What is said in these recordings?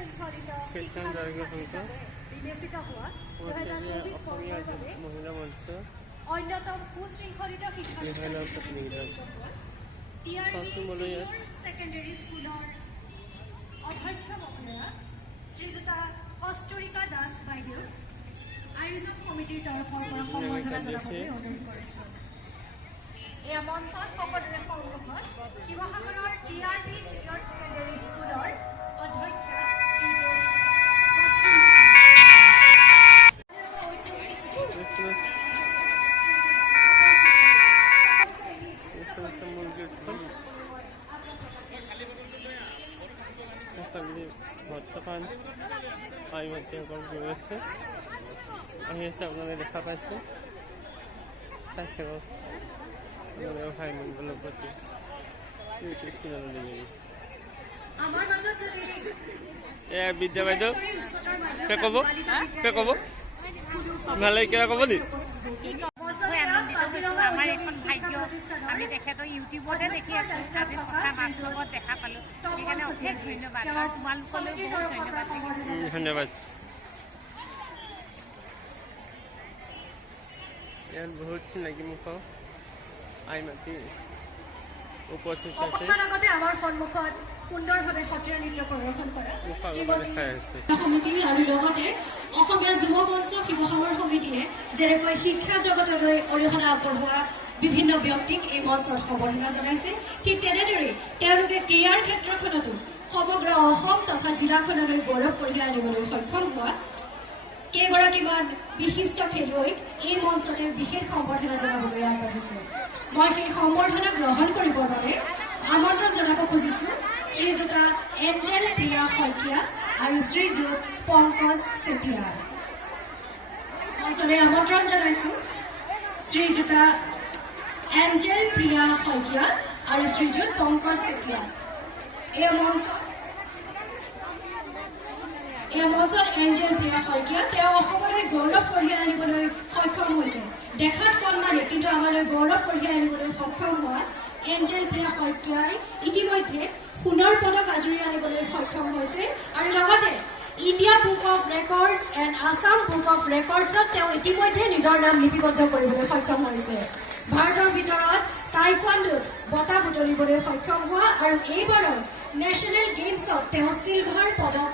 কীৰ্তন জয়গীত সংঘ মহিলা মঞ্চ অন্যতম সুশৃংখলিত সেকেন্ডাৰী স্কুলৰ অধ্যক্ষ মহোদয়া শ্ৰীযুতা কষ্টৰিকা দাস বাইদেউ আয়োজক কমিটিৰ তৰফৰ পৰা সম্বৰ্ধনা জনাবলৈ অনুৰোধ কৰিছোঁ। এয়া মঞ্চত সকলোৰে সন্মুখত শিৱসাগৰৰ TRP চিনিয়ৰ ছেকেণ্ডাৰী স্কুলৰ অধ্যক্ষ বৰ্তমান আইমাতীসকল গৈ আছে আহি আছে আপোনালোকে দেখা পাইছে চাই থাকক ভাই মংগলৰ প্ৰতি এয়া বিদ্যা বাইদেউ ক'ব ভালে কিবা ক'ব নি আমাৰ এখন ভাগ্য আমি তেখেতৰ ইউটিউবতে দেখি আছো আজি সঁচা বাস্তৱত দেখা পালো সেইকাৰণে অশেষ ধন্যবাদ তোমালোকলৈ বহুত ধন্যবাদ ধন্যবাদ ইয়াত বহুত চিনাকি মুখ আইমাতী উপস্থিত আছে আমাৰ সন্মুখত সুন্দৰভাৱে সত্ৰীয়া নৃত্য প্ৰদৰ্শন কৰা সমিতি আৰু লগতে অসমীয়া যুৱ মঞ্চ শিৱসাগৰ সমিতিয়ে যেনেকৈ শিক্ষা জগতলৈ অৰিহণা আগবঢ়োৱা বিভিন্ন ব্যক্তিক এই মঞ্চত সম্বৰ্ধনা জনাইছে ঠিক তেনেদৰে তেওঁলোকে ক্ৰীড়াৰ ক্ষেত্ৰখনতো সমগ্ৰ অসম তথা জিলাখনলৈ গৌৰৱ কঢ়িয়াই আনিবলৈ সক্ষম হোৱা কেইগৰাকীমান বিশিষ্ট খেলুৱৈক এই মঞ্চতে বিশেষ সম্বৰ্ধনা জনাবলৈ আগবাঢ়িছে। মই সেই সম্বৰ্ধনা গ্ৰহণ কৰিবৰ বাবে আমন্ত্ৰণ জনাব খুজিছোঁ শ্ৰীযুতা এঞ্জেল প্ৰিয়া শইকীয়া আৰু শ্ৰীযুত পংকজ চেতিয়া। মঞ্চলৈ আমন্ত্ৰণ জনাইছোঁ শ্ৰীযুতা এঞ্জেল প্ৰিয়া শইকীয়া আৰু শ্ৰীযুত পংকজ চেতিয়া। এই মঞ্চত এঞ্জেল প্ৰিয়া শইকীয়া তেওঁ অসমলৈ গৌৰৱ কঢ়িয়াই আনিবলৈ সক্ষম হৈছে। দেখাত কণমানি কিন্তু আমালৈ গৌৰৱ কঢ়িয়াই আনিবলৈ সক্ষম হোৱা এঞ্জেল প্ৰিয়া শইকীয়াই ইতিমধ্যে সোণৰ পদক আজৰি আনিবলৈ সক্ষম হৈছে আৰু লগতে India book of records and Assam book of ৰেকৰ্ডছত তেওঁ ইতিমধ্যে নিজৰ নাম লিপিবদ্ধ কৰিবলৈ সক্ষম হৈছে। ভাৰতৰ ভিতৰত টাইকোৱাণ্ডোত বঁটা বুটলিবলৈ সক্ষম হোৱা আৰু এইবাৰৰ নেশ্যনেল গেমছত তেওঁ চিলভাৰ পদক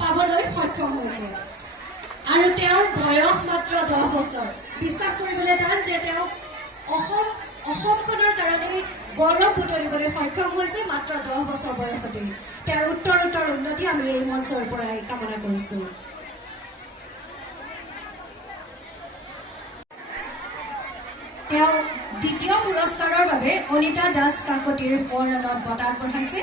পাবলৈ সক্ষম হৈছে আৰু তেওঁৰ বয়স মাত্ৰ 10 বছৰ। বিশ্বাস কৰিবলৈ টান যে তেওঁ অসমখনৰ কাৰণে গৌৰৱ বুটলিবলৈ সক্ষম হৈছে মাত্ৰ 10 বছৰ বয়সতে। তেওঁৰ উত্তৰ উন্নতি আমি এই মঞ্চৰ পৰাই কামনা কৰিছোঁ। তেওঁ দ্বিতীয় পুৰস্কাৰৰ বাবে অনিতা দাস কাকতিৰ সোঁৱৰণত বঁটা আগবঢ়াইছে।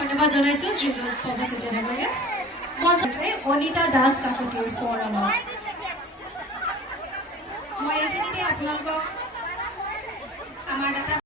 ধন্যবাদ জনাইছোঁ শ্ৰীযুত পংকজ চেতিয়া ডাঙৰীয়া। মঞ্চ আছে অনিতা দাস কাকতিৰ সোঁৱৰণত। মই এইখিনিতে আপোনালোকক আমাৰ দাতা